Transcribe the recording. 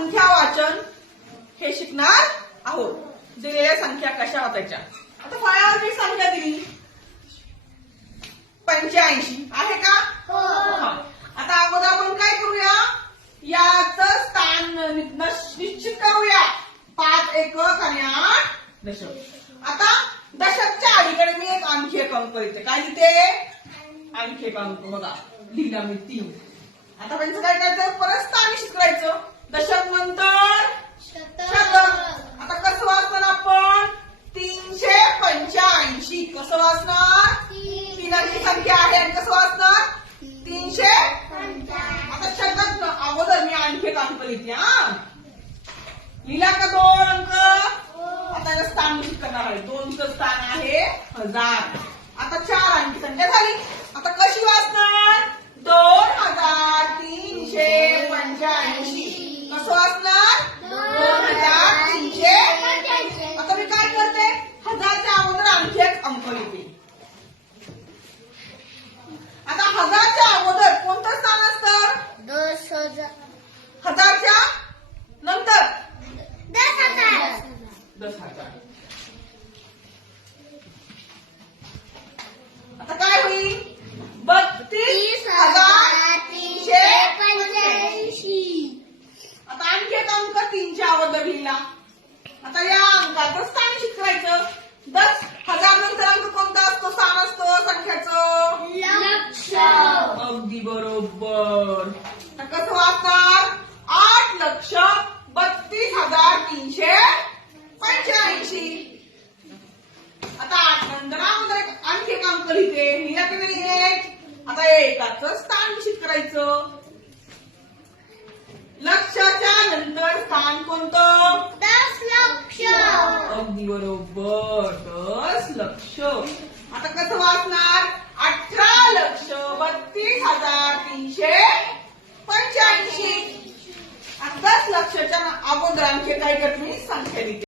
संख्या वाचन हे शिकणार आहोत. दिलेल्या संख्या कशा वाचायच्या. आता फळ्यावर मी संख्या दिली 85 आहे का. आता अगोदर आपण काय करूया, याचं स्थान निश्चित करूया. 5 एकक आणि 8 दशक. आता दशकच्या अलीकडे मी आणखी एक अंक येते. काय लिहिते, आणखी एक अंक बघा लिहिला मी 3. आता त्यांचं काय करायचं, परत स्थान निश्चित करायचं. दशक नंतर शतक. आता कसं वाचणार आपण, 385. कसं वाचणार, तीनाची संख्या आहे आणि कसं वाचणार 300. आता शतक अगोदर मी आणखी एक अंक लिहिते. लिहिला का 2 अंक. आता याचं स्थान निश्चित करणार आहे. 2चं स्थान आहे 1000. आता 4 अंकी संख्या झाली. आता कशी वाचणार, 2385. कसं वाचणार 2385. आता मी काय करते, 1000च्या अगोदर आणखी एक अंक लिहिते. आता 1000च्या अगोदर कोणतं स्थान असतं, 1000च्या नंतर 10,000. आता काय होईल, 32,385. आता आणखी एक अंक 3च्या अगोदर लिहिला. आता या अंकाचं स्थान निश्चित करायचं. 10,000 नंतर अंक कोणता असतो, स्थान असतो संख्याचं लक्ष. अगदी बरोबर. आता कसं वाचणार, 8,32,385. आता 8 नंतर अगोदर आणखी एक अंक लिहिते. लिहिला की नाही 1. आता एकाचं स्थान निश्चित करायचं. लक्षाच्या नंतर स्थान कोणतं, 10,00,000. अगदी बरोबर 10,00,000. आता कसं वाचणार, 18,32,385. आता 10,00,000च्या अगोदर आणखी काय करते मी संख्या लिहिते.